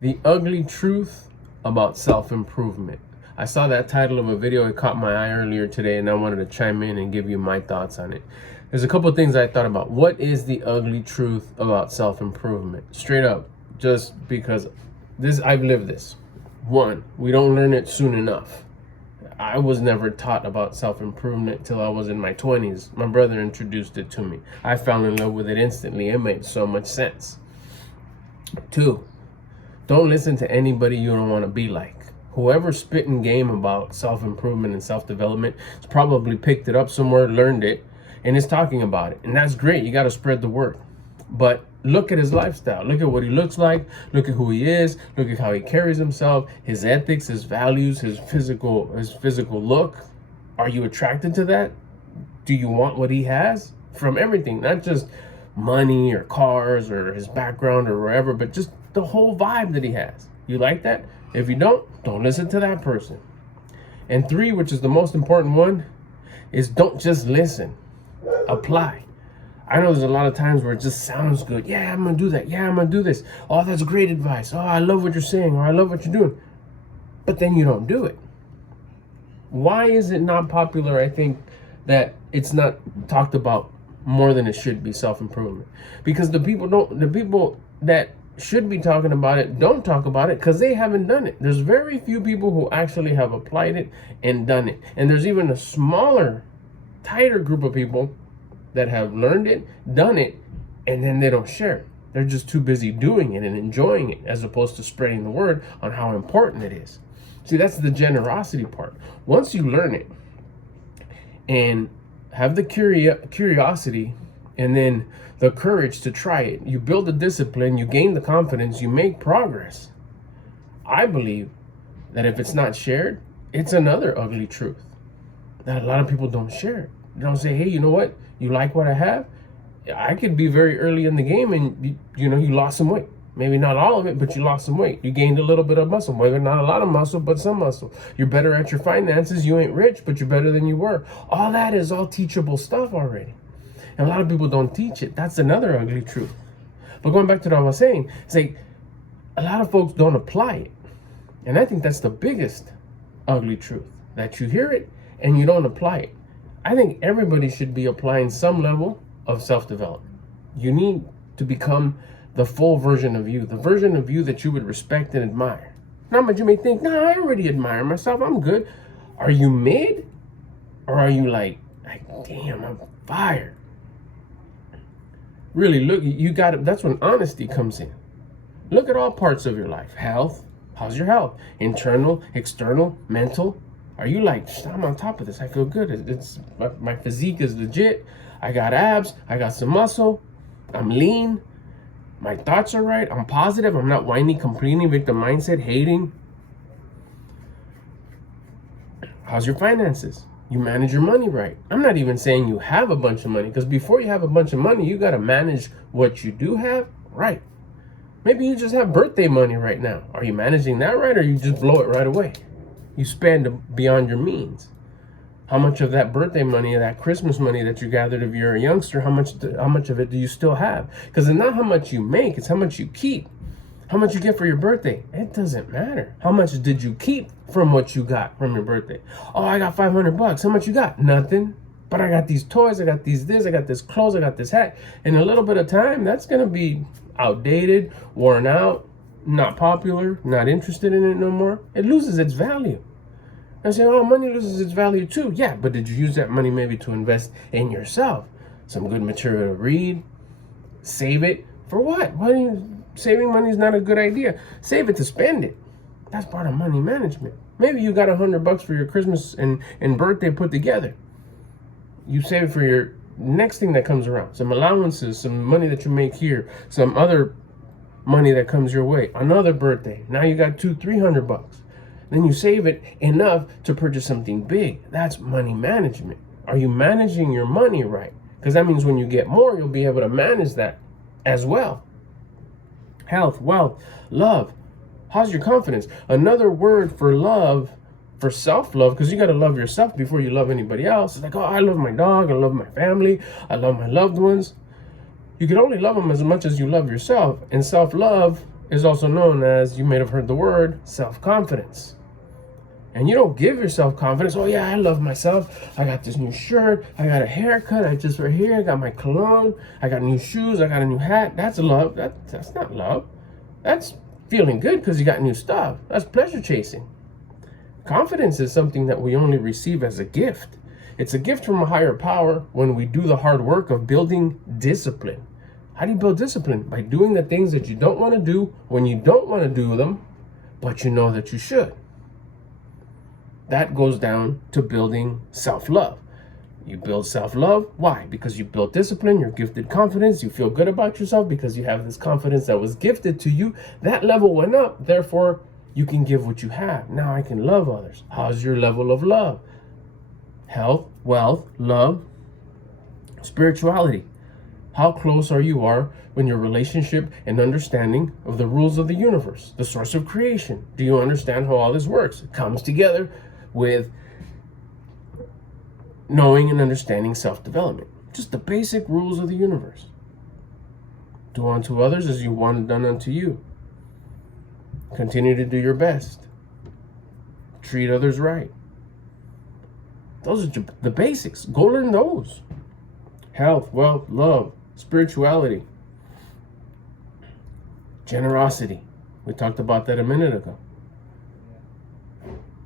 The ugly truth about self-improvement. I saw that title of a video. It caught my eye earlier today, and I wanted to chime in and give you my thoughts on it. There's a couple of things I thought about. What is the ugly truth about self-improvement? Straight up, just because I've lived this. One, we don't learn it soon enough. I was never taught about self-improvement till I was in my 20s. My brother introduced it to me. I fell in love with it instantly. It made so much sense. Two, don't listen to anybody you don't want to be like. Whoever's spitting game about self-improvement and self-development has probably picked it up somewhere, learned it, and is talking about it. And that's great. You got to spread the word. But look at his lifestyle. Look at what he looks like. Look at who he is. Look at how he carries himself, his ethics, his values, his physical look. Are you attracted to that? Do you want what he has? From everything, not just money or cars or his background or wherever, but just the whole vibe that he has. You like that? If you don't listen to that person. And three, which is the most important one, is don't just listen. Apply. I know there's a lot of times where it just sounds good. Yeah, I'm going to do that. Yeah, I'm going to do this. Oh, that's great advice. Oh, I love what you're saying, or I love what you're doing. But then you don't do it. Why is it not popular? I think that it's not talked about more than it should be, self-improvement. Because the people that should be talking about it don't talk about it because they haven't done it. There's very few people who actually have applied it and done it. And there's even a smaller, tighter group of people that have learned it, done it, and then they don't share it. They're just too busy doing it and enjoying it as opposed to spreading the word on how important it is. See, that's the generosity part. Once you learn it and have the curiosity and then the courage to try it, you build the discipline, you gain the confidence, you make progress. I believe that if it's not shared, it's another ugly truth that a lot of people don't share. They don't say, hey, you know what? You like what I have? I could be very early in the game and you lost some weight. Maybe not all of it, but you lost some weight. You gained a little bit of muscle. Maybe not a lot of muscle, but some muscle. You're better at your finances. You ain't rich, but you're better than you were. All that is all teachable stuff already. And a lot of people don't teach it. That's another ugly truth. But going back to what I was saying, it's like a lot of folks don't apply it. And I think that's the biggest ugly truth, that you hear it and you don't apply it. I think everybody should be applying some level of self-development. You need to become the full version of you, the version of you that you would respect and admire. Now, but you may think, no, I already admire myself. I'm good. Are you mid? Or are you like damn, I'm fired? Really, look, that's when honesty comes in. Look at all parts of your life. Health. How's your health? Internal, external, mental. Are you like, I'm on top of this. I feel good. It's my physique is legit. I got abs. I got some muscle. I'm lean. My thoughts are right. I'm positive. I'm not whiny, complaining, victim mindset, hating. How's your finances? You manage your money right. I'm not even saying you have a bunch of money, because before you have a bunch of money, you got to manage what you do have right. Maybe you just have birthday money right now. Are you managing that right, or you just blow it right away? You spend beyond your means. How much of that birthday money, that Christmas money that you gathered if you're a youngster, how much of it do you still have? Because it's not how much you make, it's how much you keep. How much you get for your birthday, it doesn't matter. How much did you keep from what you got from your birthday? Oh, I got $500. How much you got? Nothing. But I got these toys, I got I got this clothes, I got this hat. In a little bit of time, that's gonna be outdated, worn out, not popular, not interested in it no more. It loses its value. I say, oh, money loses its value too. Yeah, but did you use that money maybe to invest in yourself? Some good material to read, save it. For what? Saving money is not a good idea. Save it to spend it. That's part of money management. Maybe you got $100 for your Christmas and birthday put together. You save it for your next thing that comes around. Some allowances, some money that you make here, some other money that comes your way. Another birthday. Now you got $200-300. Then you save it enough to purchase something big. That's money management. Are you managing your money right? Because that means when you get more, you'll be able to manage that as well. Health, wealth, love. How's your confidence? Another word for love, for self-love, because you got to love yourself before you love anybody else. It's like, oh, I love my dog. I love my family. I love my loved ones. You can only love them as much as you love yourself. And self-love is also known as, you may have heard the word, self-confidence. And you don't give yourself confidence. Oh yeah, I love myself. I got this new shirt. I got a haircut. I just right here. I got my cologne. I got new shoes. I got a new hat. That's love. That's not love. That's feeling good because you got new stuff. That's pleasure chasing. Confidence is something that we only receive as a gift. It's a gift from a higher power when we do the hard work of building discipline. How do you build discipline? By doing the things that you don't want to do when you don't want to do them, but you know that you should. That goes down to building self-love. You build self-love. Why? Because you build discipline, you're gifted confidence, you feel good about yourself because you have this confidence that was gifted to you. That level went up, therefore you can give what you have. Now I can love others. How's your level of love? Health, wealth, love, spirituality. How close are you in your relationship and understanding of the rules of the universe, the source of creation? Do you understand how all this works? It comes together with knowing and understanding self-development. Just the basic rules of the universe. Do unto others as you want done unto you. Continue to do your best. Treat others right. Those are the basics. Go learn those. Health, wealth, love, spirituality, generosity. We talked about that a minute ago.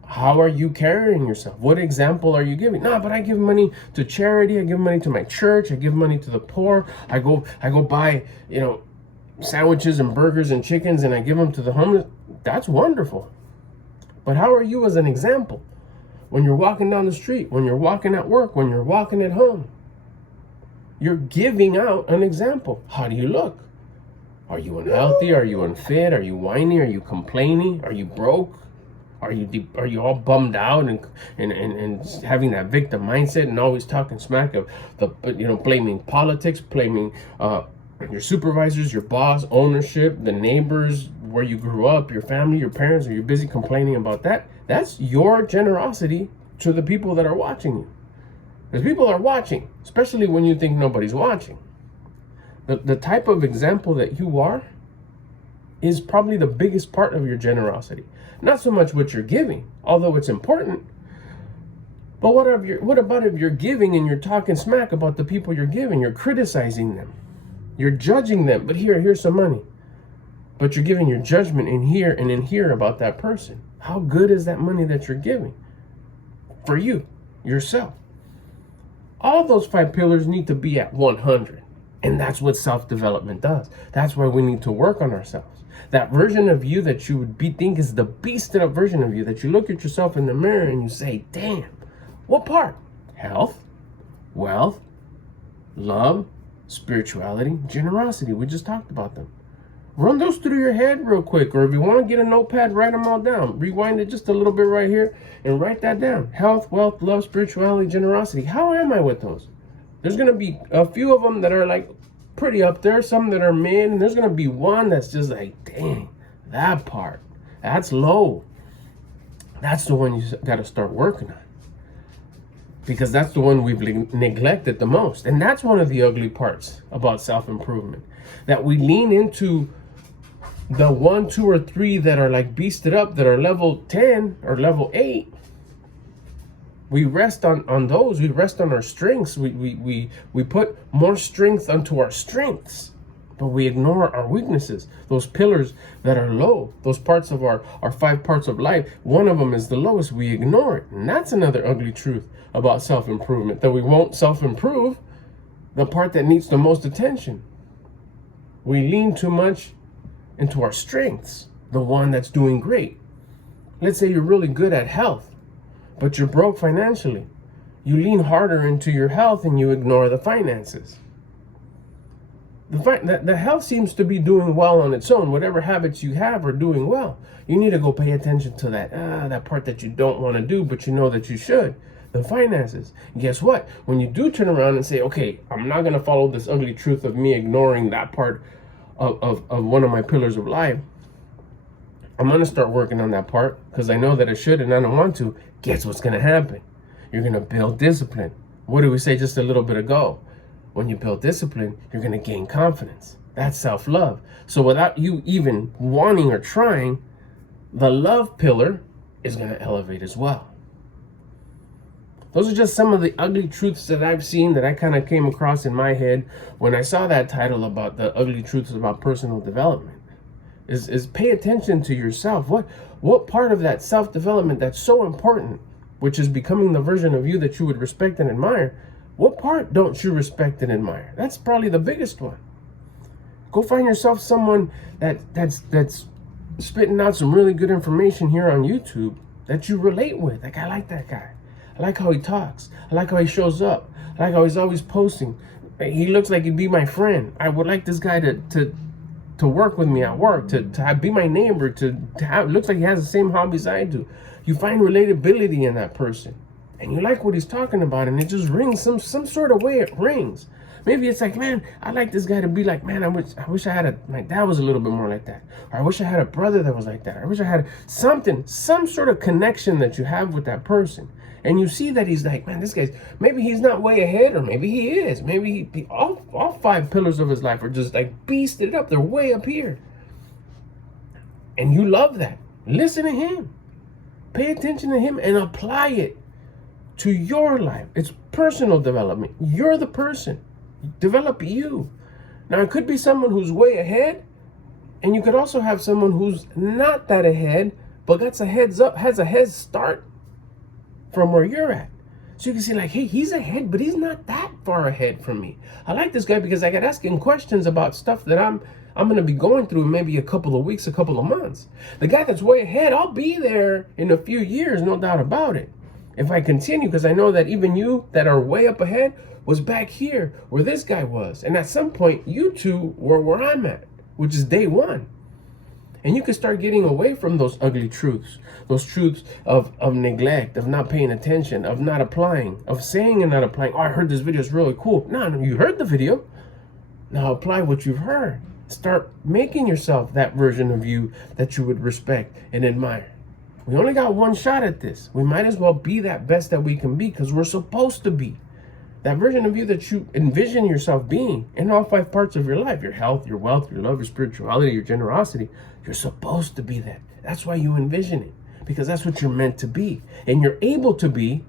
How are you carrying yourself? What example are you giving? No, but I give money to charity. I give money to my church. I give money to the poor. I go buy, sandwiches and burgers and chickens and I give them to the homeless. That's wonderful. But how are you as an example? When you're walking down the street, when you're walking at work, when you're walking at home, you're giving out an example. How do you look? Are you unhealthy? Are you unfit? Are you whiny? Are you complaining? Are you broke? Are you all bummed out and having that victim mindset and always talking smack of blaming politics, blaming your supervisors, your boss, ownership, the neighbors, where you grew up, your family, your parents? Are you busy complaining about that? That's your generosity to the people that are watching you. Because people are watching, especially when you think nobody's watching. The type of example that you are is probably the biggest part of your generosity. Not so much what you're giving, although it's important. But what about if you're giving and you're talking smack about the people you're giving? You're criticizing them. You're judging them. But here's some money. But you're giving your judgment in here and in here about that person. How good is that money that you're giving? For you, yourself. All those 5 pillars need to be at 100. And that's what self-development does. That's why we need to work on ourselves. That version of you that you would think is the beasted up version of you, that you look at yourself in the mirror and you say, damn, what part? Health, wealth, love, spirituality, generosity. We just talked about them. Run those through your head real quick. Or if you want to get a notepad, write them all down. Rewind it just a little bit right here and write that down. Health, wealth, love, spirituality, generosity. How am I with those? There's going to be a few of them that are like pretty up there, some that are mid, and there's going to be one that's just like, dang, that part, that's low. That's the one you got to start working on. Because that's the one we've neglected the most. And that's one of the ugly parts about self-improvement. That we lean into the 1, 2, or 3 that are like beasted up, that are level 10 or level 8. We rest on those. We rest on our strengths. We put more strength onto our strengths, but we ignore our weaknesses. Those pillars that are low, those parts of our 5 parts of life, one of them is the lowest. We ignore it. And that's another ugly truth about self-improvement, that we won't self-improve the part that needs the most attention. We lean too much into our strengths, the one that's doing great. Let's say you're really good at health, but you're broke financially. You lean harder into your health and you ignore the finances. The health seems to be doing well on its own. Whatever habits you have are doing well. You need to go pay attention to that part that you don't want to do, but you know that you should. The finances. And guess what? When you do turn around and say, okay, I'm not going to follow this ugly truth of me ignoring that part of one of my pillars of life, I'm going to start working on that part because I know that I should and I don't want to. Guess what's going to happen? You're going to build discipline. What did we say just a little bit ago? When you build discipline, you're going to gain confidence. That's self-love. So without you even wanting or trying, the love pillar is going to elevate as well. Those are just some of the ugly truths that I've seen that I kind of came across in my head when I saw that title about the ugly truths about personal development. Is pay attention to yourself. What part of that self-development that's so important, which is becoming the version of you that you would respect and admire, what part don't you respect and admire? That's probably the biggest one. Go find yourself someone that's spitting out some really good information here on YouTube that you relate with. Like, I like that guy. I like how he talks. I like how he shows up. I like how he's always posting. He looks like he'd be my friend. I would like this guy to work with me at work, to be my neighbor, to have, looks like he has the same hobbies I do. You find relatability in that person. And you like what he's talking about, and it just rings some sort of way. It rings. Maybe it's like, man, I'd like this guy to be like, man, I wish I had my dad was a little bit more like that. Or I wish I had a brother that was like that. I wish I had some sort of connection that you have with that person. And you see that he's like, man, this guy's, maybe he's not way ahead, or maybe he is. Maybe all 5 pillars of his life are just like beasted up. They're way up here. And you love that. Listen to him. Pay attention to him and apply it to your life. It's personal development. You're the person. Develop you. Now, it could be someone who's way ahead, and you could also have someone who's not that ahead, but has a head start from where you're at. So you can see like, hey, he's ahead, but he's not that far ahead from me. I like this guy because I got asking questions about stuff that I'm going to be going through in maybe a couple of weeks, a couple of months. The guy that's way ahead, I'll be there in a few years, no doubt about it. If I continue, because I know that even you that are way up ahead was back here where this guy was. And at some point, you two were where I'm at, which is day one. And you can start getting away from those ugly truths, those truths of neglect, of not paying attention, of not applying, of saying and not applying. Oh, I heard this video is really cool. No, you heard the video. Now apply what you've heard. Start making yourself that version of you that you would respect and admire. We only got one shot at this. We might as well be that best that we can be, because we're supposed to be. That version of you that you envision yourself being in all 5 parts of your life, your health, your wealth, your love, your spirituality, your generosity, you're supposed to be that. That's why you envision it, because that's what you're meant to be. And you're able to be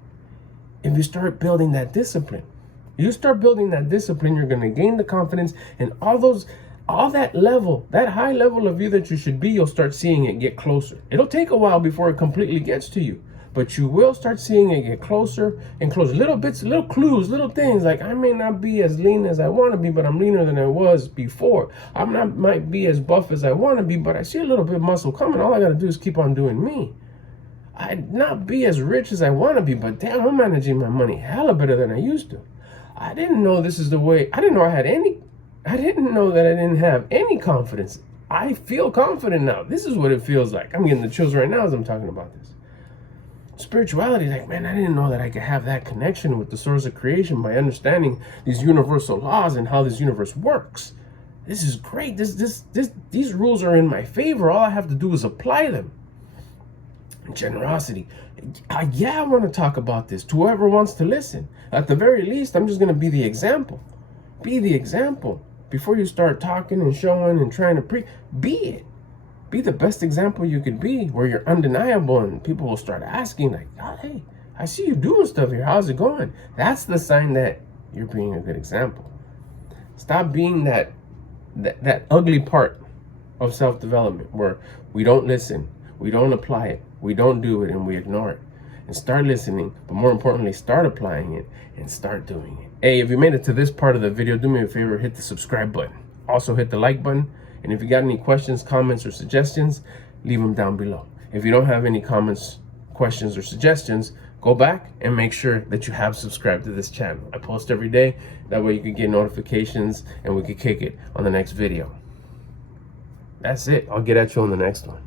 if you start building that discipline. You start building that discipline, you're going to gain the confidence, and all that level, that high level of you that you should be, you'll start seeing it get closer. It'll take a while before it completely gets to you, but you will start seeing it get closer and closer. Little bits, little clues, little things like, I may not be as lean as I want to be, but I'm leaner than I was before. Might be as buff as I want to be, but I see a little bit of muscle coming. All I got to do is keep on doing me. I'd not be as rich as I want to be, but damn, I'm managing my money hella better than I used to. I didn't know this is the way. I didn't know that I didn't have any confidence. I feel confident now. This is what it feels like. I'm getting the chills right now as I'm talking about this. Spirituality, like, man, I didn't know that I could have that connection with the source of creation by understanding these universal laws and how this universe works. This is great. These rules are in my favor. All I have to do is apply them. Generosity. I want to talk about this to whoever wants to listen. At the very least, I'm just going to be the example. Be the example. Before you start talking and showing and trying to be it. Be the best example you could be, where you're undeniable, and people will start asking like, oh, hey, I see you doing stuff here. How's it going? That's the sign that you're being a good example. Stop being that ugly part of self-development where we don't listen, we don't apply it, we don't do it, and we ignore it. And start listening, but more importantly, start applying it and start doing it. Hey, if you made it to this part of the video, do me a favor, hit the subscribe button. Also hit the like button. And if you got any questions, comments, or suggestions, leave them down below. If you don't have any comments, questions, or suggestions, go back and make sure that you have subscribed to this channel. I post every day. That way you can get notifications and we can kick it on the next video. That's it. I'll get at you on the next one.